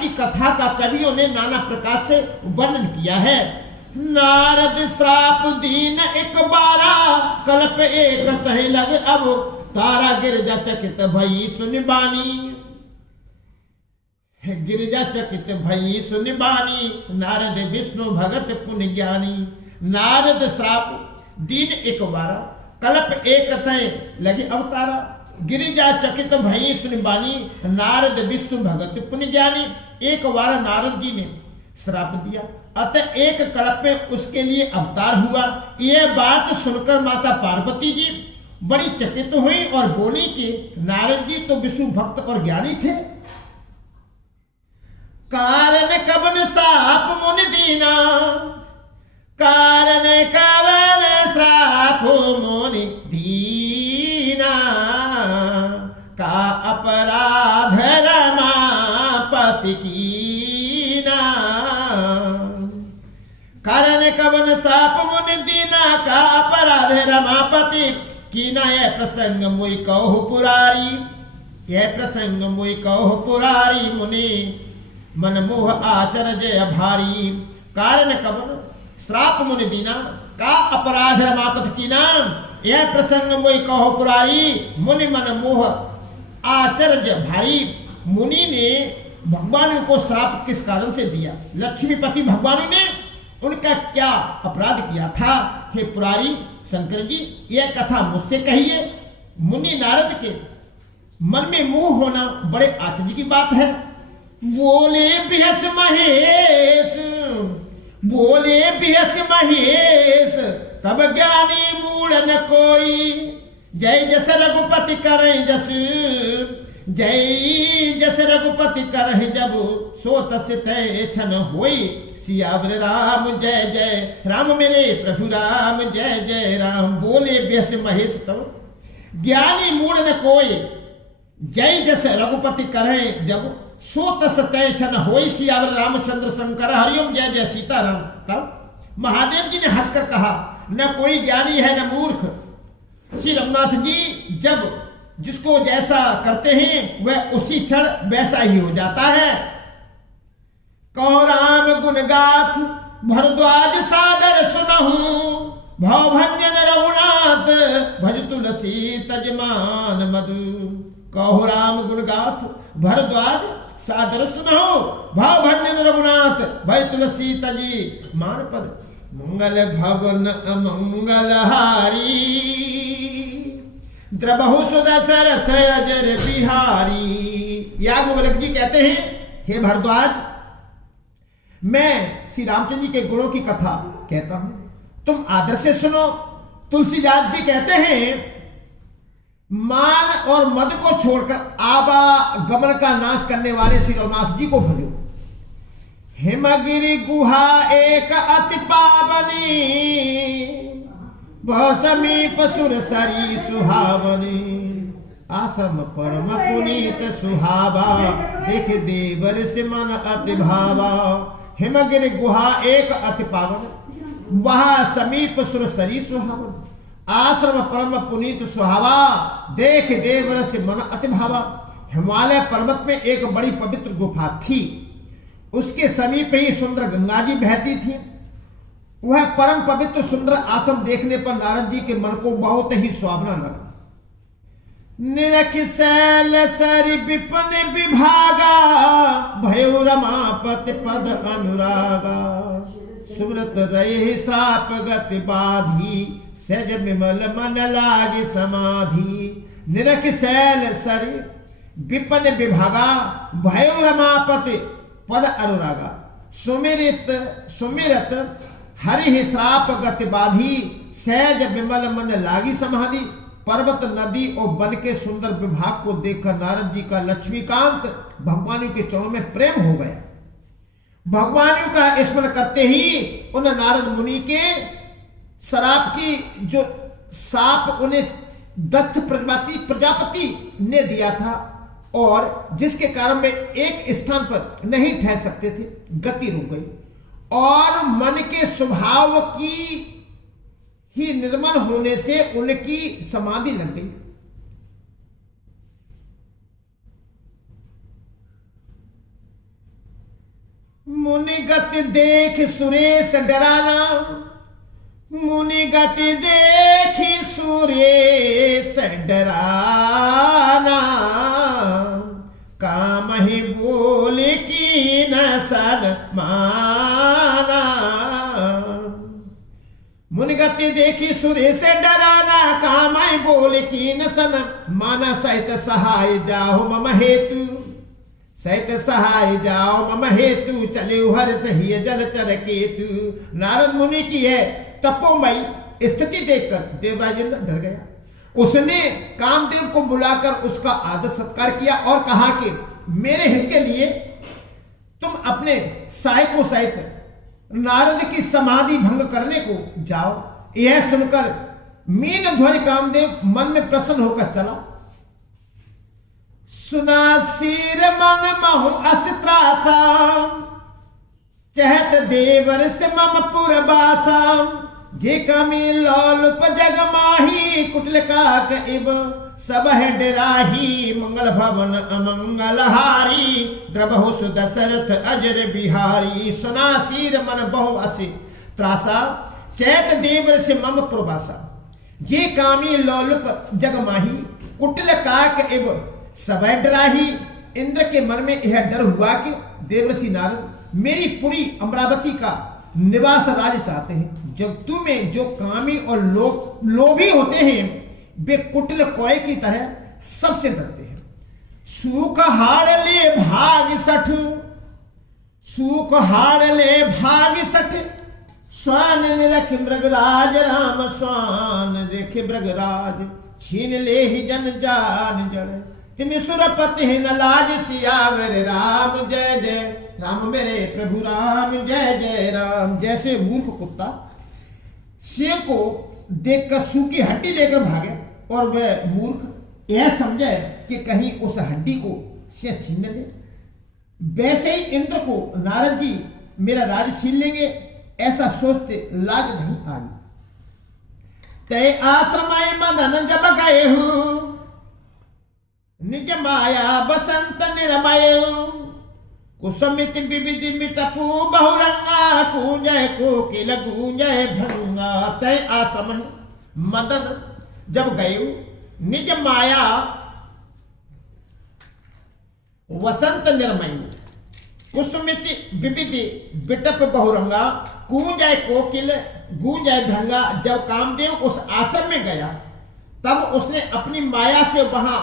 की कथा का कवियों ने नाना प्रकार से वर्णन किया है। नारद श्राप दीन एक बारा, कल्प एक तह लग अब तारा, गिरजा चकित भई सुन बानी। गिरजा चकित भई सुन बानी, नारद विष्णु भगत पुण्य ज्ञानी। नारद श्राप दीन एक बारा, कल्प एक तह लगे अवतारा, गिरिजा चकित भई सुन बानी, नारद विष्णु भगत पुण्य ज्ञानी। एक बार नारद जी ने श्राप दिया, अतः एक कल्प में उसके लिए अवतार हुआ। यह बात सुनकर माता पार्वती जी बड़ी चकित हुई और बोली कि नारद जी तो विष्णु भक्त और ज्ञानी थे। कारण कवन साप मुनि दीना, कारण कवन श्राप मुनि दीना, का अपराध रमापति कीना। कारण कवन श्राप मुनि दीना, का अपराध रमापति कीना। यह प्रसंग मुई कहु पुरारी, यह प्रसंग मुई कहु पुरारी, मुनि मन मोह आचर्य भारी। कारण कवन श्राप मुनि दीना, का अपराध रमापति कीना। यह प्रसंग मुई कहो पुरारी, मुनि मन मोह आचर्य भारी। मुनि ने भगवान को श्राप किस कारण से दिया? लक्ष्मीपति भगवान ने उनका क्या अपराध किया था? हे पुरारी शंकर जी, यह कथा मुझसे कहिए। मुनि नारद के मन में मोह होना बड़े आश्चर्य की बात है। बोले बिहस महेश, बोले बिहस महेश, तब ज्ञानी मूढ़ न कोई। जय जस रघुपति करे जस, जय जस रघुपति करहि जब, सो तस तय छन होई। सियावर राम जय जय राम, मेरे प्रभु राम जय जय राम। बोले बिहस महेश तब ज्ञानी मूढ़ न कोई। जय जस रघुपति करहि जब, सो तस तय छन होई। सियावर रामचंद्र शंकर हरिओम जय जय सीताराम। तब महादेव जी ने हंसकर कहा, न कोई ज्ञानी है न मूर्ख। श्री रघुनाथ जी जब जिसको जैसा करते हैं वह उसी क्षण वैसा ही हो जाता है। कहो राम गुण गाथ भरद्वाज सादर सुनहु, भव भंजन रघुनाथ भज तुलसी तजमान मधु। कहो राम गुण गाथ भरद्वाज सादर सुनहु, भव भंजन रघुनाथ भज तुलसी तजी मान पद। मंगल भवन अमंगल हारी, द्रबहु सुदशरथ अजर बिहारी। याज्ञवल्क्य जी कहते हैं, हे भरद्वाज, मैं श्री रामचंद्र जी के गुणों की कथा कहता हूं, तुम आदर से सुनो। तुलसीदास जी कहते हैं, मान और मद को छोड़कर आवागमन का नाश करने वाले श्री रघुनाथ जी को भजो। हिमगिरि गुहा एक अति पावनी, वह समीप सुरसरी सुहावनी। आश्रम परम पुनीत सुहावा, देख देवर से मन अति भावा। हिमगिरि गुहा एक अति पावन, वह समीप सुरसरी सुहावन। आश्रम परम पुनीत सुहावा, देख देवर से मन अति भावा। हिमालय पर्वत में एक बड़ी पवित्र गुफा थी, उसके समीप ही सुंदर गंगा जी बहती थी। वह परम पवित्र सुंदर आश्रम देखने पर नारद जी के मन को बहुत ही सुहावना लगा। निरख शैल सरि विपिन विभागा, भयो रमापति पद अनुरागा। सुब्रत रहे श्राप गति बाधी, सहज विमल मन लागे समाधि। निरख शैल सरि विपिन विभागा, भयो रमापति पद अनुरागा। सुमिरित सुमिरत हरि श्राप गति बाधी, सहज विमल मन लागी समाधि। पर्वत नदी और वन के सुंदर विभाग को देखकर नारद जी का लक्ष्मीकांत भगवान के चरणों में प्रेम हो गया। भगवान का स्मरण करते ही उन नारद मुनि के शराप की जो साप उन्हें दक्ष प्रजापति ने दिया था और जिसके कारण वे एक स्थान पर नहीं ठहर सकते थे, गति रुक गई और मन के स्वभाव की ही निर्मल होने से उनकी समाधि लग गई। मुनिगत देख सुरेश डराना, मुनिगत देख सुरेश डराना, काम ही बोल की न सनमाना। मुनिगति देखी सुरेश डराना, काम ही बोल की न सनमाना। सहित सहाय जाओ मम हेतु, सहित सहाय जाओ मम हेतु, चले हर सही जलचर केतु। नारद मुनि की है तपोमयी स्थिति देखकर देवराज इंद्र डर गया। उसने कामदेव को बुलाकर उसका आदर सत्कार किया और कहा कि मेरे हित के लिए तुम अपने सहायकों सहित नारद की समाधि भंग करने को जाओ। यह सुनकर मीन ध्वज कामदेव मन में प्रसन्न होकर चला। सुना सिर मन महु अस्त्रासा, चहत देवर से मम पुरबासा। जे कमी लोलुप जग माही, कुटिल काक इब सब है डराही। मंगल भवन अमंगल हारी, द्रबहु सुदशरथ अजर बिहारी। सुना सिर मन बहु असि त्रासा, चैत देवर से मम पुरबासा। जे कामी लोलुप जग माही, कुटिल काक इब सब है डराही। इंद्र के मन में यह डर हुआ कि देवर्षि नारद मेरी पुरी अमरावती का निवास राज चाहते हैं। जगतु में जो कामी और लोभी होते हैं वे कुटिल कोय की तरह सबसे डरते हैं। सूख हार ले भाग सठ, सूख हार ले भाग सठ। स्वान निरख मृगराज, राम स्वान देखे मृगराज। छीन ले ही जन जान जड़, तिम सुरपति न लाज। सियावर राम जय जय राम, मेरे प्रभु राम जय जय राम। जैसे मूर्ख कुत्ता सिंह को देखकर सूखी हड्डी लेकर भागे और वह मूर्ख यह समझे कि कहीं उस हड्डी को सिंह छीन ले, वैसे ही इंद्र को नारद जी मेरा राज छीन लेंगे ऐसा सोचते लाज नहीं आई। तय आश्रम मदन जब गए हूं, निज माया बसंत निरमय। कुसुमित विविधि मिटपू बहुरंगा, कूंजय कोकिल गूंजय भृंगा। तय आश्रम मदन जब गए, निज माया वसंत निर्मयी। कुसुमित विविधि बिटप बहुरंगा, कूंजय कोकिल गूंजय भृंगा। जब कामदेव उस आश्रम में गया तब उसने अपनी माया से वहां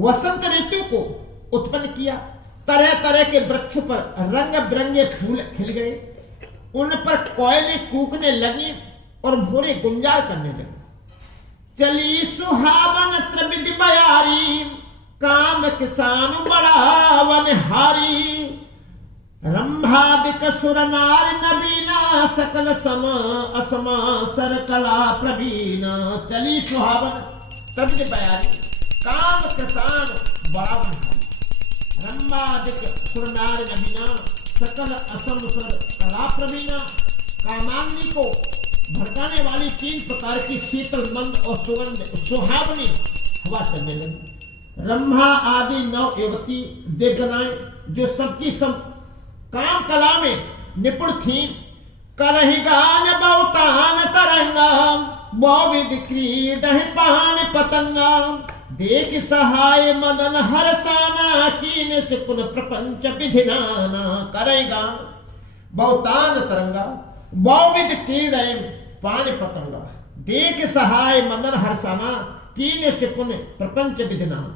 वसंत ऋतु को उत्पन्न किया। तरह तरह के वृक्षों पर रंग बिरंगे फूल खिल गए, उन पर कोयलें कूकने लगी और भोरे गुंजार करने लगे। चली सुहावन त्रिविधि बयारी, काम किसान बड़ा वनहारी। रंभादिक सुर नार नबीना, सकल सम असम सर कला प्रवीणा। चली सुहावन त्रिविधि बयारी, काम किसान बड़ा वनहारी। रंभादिक सुर नार नबीना, सकल असम सर कला प्रवीणा। कामाग्नि को भड़काने वाली 3 प्रकार की शीतल मंद और सुगंध सुहावनी हवा चलने लगी। रंभा आदि 9 युवती देवगनाएं जो सबकी सब काम कला में निपुण थी। करहि गान बहुतान तरंगा, बहुविध क्रीडहि पान पतंगा। देख सहाय मदन हरसाना, कीन से पुन प्रपंच विधिनाना। करहि गान बहुतान तरंगा, बहुविध क्रीडहि पान पतंगा। देख सहाय मदन हरसाना, कीन से पुन प्रपंच विधिनाना।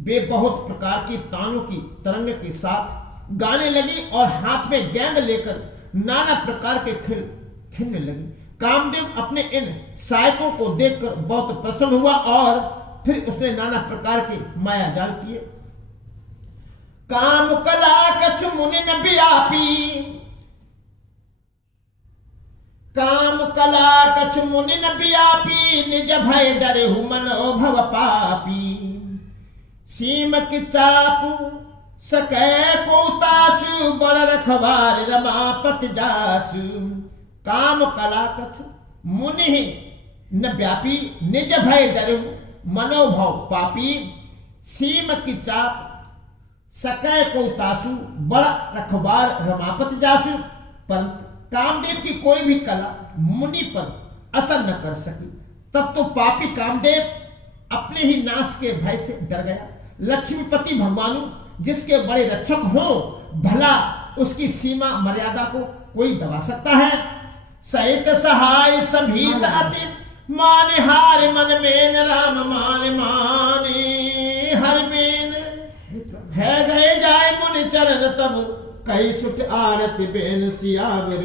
वे बहुत प्रकार की तानों की तरंग के साथ गाने लगी और हाथ में गेंद लेकर नाना प्रकार के खेल खेलने लगी। कामदेव अपने इन सहायकों को देखकर बहुत प्रसन्न हुआ और फिर उसने नाना प्रकार के माया जाल किए। काम कला कछु मुनि न व्यापी, काम कला कछु मुनि न व्यापी। निज भय डरे मनो भव पापी। सीम की चापू सकै को तासु, बड़ रखवार रमापति जासु। काम कला कछु मुनि न व्यापी, निज भय डरे मनोभव पापी। सीम की चाप सकै को तासु बड़ा रखबार रमापत जासु। पर कामदेव की कोई भी कला मुनि पर असर न कर सकी। तब तो पापी कामदेव अपने ही नाश के भय से डर गया। लक्ष्मीपति भगवानु जिसके बड़े रक्षक हो, भला उसकी सीमा मर्यादा को कोई दबा सकता है। सहित सहाय सभीत अति माने हार मन में राम मान माने हर बेन है गए जाए मुनि चरण तब कई सुट आरती बेन सियावर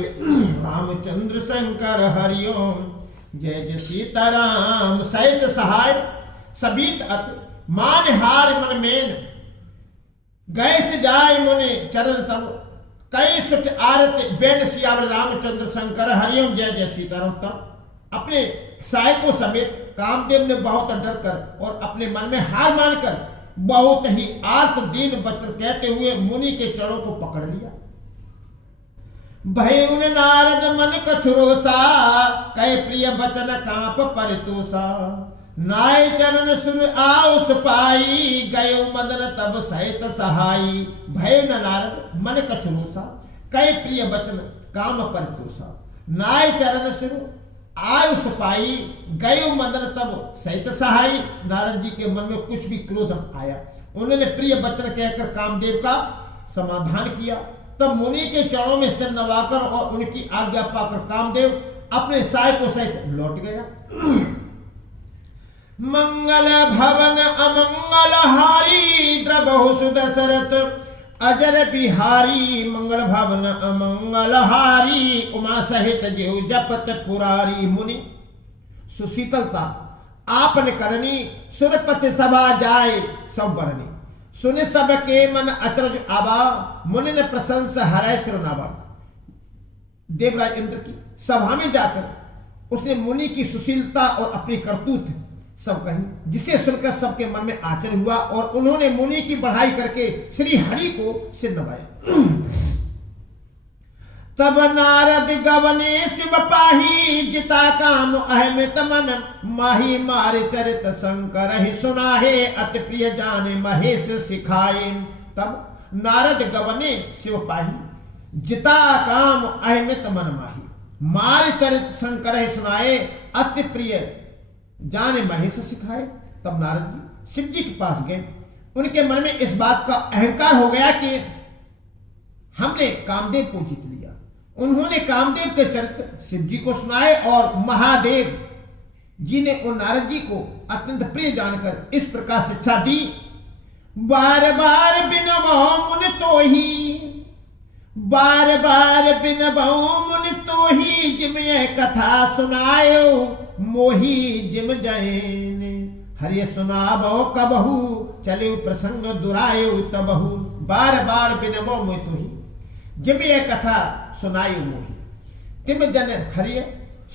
रामचंद्र शंकर हरिओम जय जय सीताराम। सहित सहाय सबीत अति मान हार मन में गए से जाए मुनि चरण तब कई सुट आरती बेन सियावर रामचंद्र शंकर हरिओम जय जय सीताराम। तब अपने सहायकों समेत कामदेव ने बहुत डर कर और अपने मन में हार मानकर बहुत ही आर्त दीन वचन कहते हुए मुनि के चरणों को पकड़ लिया। भय उन नारद मन कछुरोसा कई प्रिय वचन कांप परितोषा। नाय चरण सुन आओ सुपाई गयो मदन तब सहित सहाई। भय न नारद मन कछुरोसा कई प्रिय वचन काम परितोषा। नाय चरण सुन आयुष पाई गयो मदन तब सहित सहाई। नारद जी के मन में कुछ भी क्रोध आया। उन्होंने प्रिय वचन कहकर कामदेव का समाधान किया। तब मुनि के चरणों में सिर नवाकर और उनकी आज्ञा पाकर कामदेव अपने सहायकों सहित लौट गया। मंगल भवन अमंगल हारी द्रबहु सुदशरथ अजर बिहारी। मंगल भवन अमंगल हारी उमा सहित जेऊ जपत पुरारी। मुनि सुशीतलता आपन करनी सुरपति सभा जाए सब बरनी। सुने सब के मन अचरज आबा मुनि ने प्रशंसा हराय सिरनावा। देवराज इंद्र की सभा में जाकर उसने मुनि की सुशीलता और अपनी करतूत सब कही, जिसे सुनकर सबके मन में आश्चर्य हुआ और उन्होंने मुनि की बढ़ाई करके श्री हरि को सिर नवाया। तब नारद गवने शिव पाही जिता काम अहमित मन माही मारे चरित शंकर ही सुनाहे अति प्रिय जाने महेश सिखाए। तब नारद गवने शिव पाही जिता काम अहमित मन माही मारे चरित शंकर ही सुनाए अति प्रिय जाने महेश सिखाए। तब नारद जी शिव जी के पास गए। उनके मन में इस बात का अहंकार हो गया कि हमने कामदेव को जीत लिया। उन्होंने कामदेव के चरित्र शिव जी को सुनाए और महादेव जी ने उन नारद जी को अत्यंत प्रिय जानकर इस प्रकार शिक्षा दी। बार बार बिन मुनि तो ही बार बार बिन मुनि तो ही जिम यह कथा सुनायो मोही जिम जैन हरि सुनाबो कबहू चले प्रसंग दुरायो तबहू। बार बार बिनबो मोहि तो ही जिम यह कथा सुनायो मोही तिम जन हरि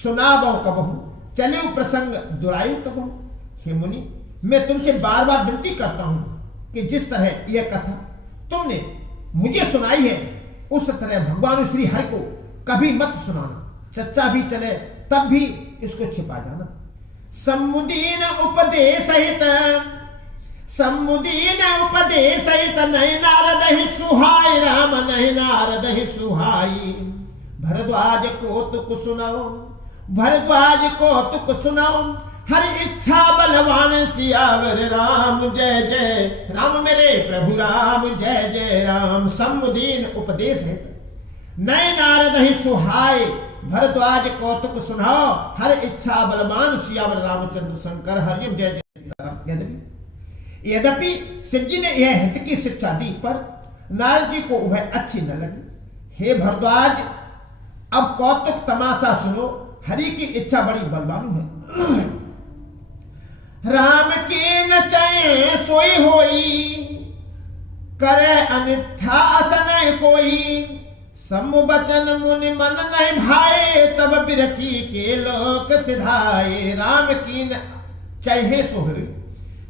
सुनाबो कबहू चले प्रसंग दुरायो तबहू। हे मुनि मैं तुमसे बार बार विनती करता हूं कि जिस तरह यह कथा तुमने मुझे सुनाई है उस तरह भगवान श्री हरि को कभी मत सुनाना। चर्चा भी चले तब भी इसको छिपा जाना। समुदीन उपदेश सहित नहीं नारद ही सुहाई राम नहीं नारद ही सुहाई। भरद्वाज को तुक सुनाओ भरद्वाज को तुक सुनाओ हर इच्छा बलवान सियावर राम जय जय राम मेरे प्रभु राम जय जय राम। समुदीन उपदेश है नए नारद ही सुहाय भरद्वाज कौतुक सुनाओ हर इच्छा बलवान सियावर रामचंद्र शंकर हरिओम जय जय। यद्यपि शिव जी ने यह हित की शिक्षा दी पर नारद जी को वह अच्छी न लगी। हे भरद्वाज अब कौतुक तमाशा सुनो हरि की इच्छा बड़ी बलवानु है। राम की न चाहे सोई होई करे अन्यथा असन कोई। समुबचन मुनि मन नहीं भाए तब बिरची के लोक सिधाए। राम की न चाहे सोई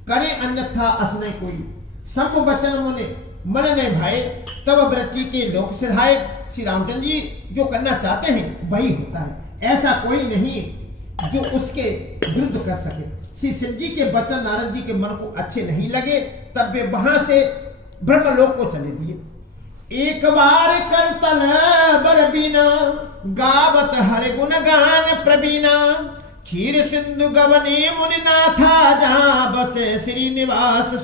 करे अन्यथा असन कोई। समुबचन मुनि मन नहीं भाए तब बिरची के लोक सिधाए। श्री रामचंद्र जी जो करना चाहते हैं वही होता है। ऐसा कोई नहीं जो उसके विरुद्ध कर सके। श्री शिव जी के वचन नारद जी के मन को अच्छे नहीं लगे तब वे वहां से ब्रह्मलोक को चले दिए। एक बार करतल बर बीना, गावत हर गुण गान प्रवीणा। क्षीर सिंधु गवने मुनिनाथा, जहां बसे श्रीनिवास।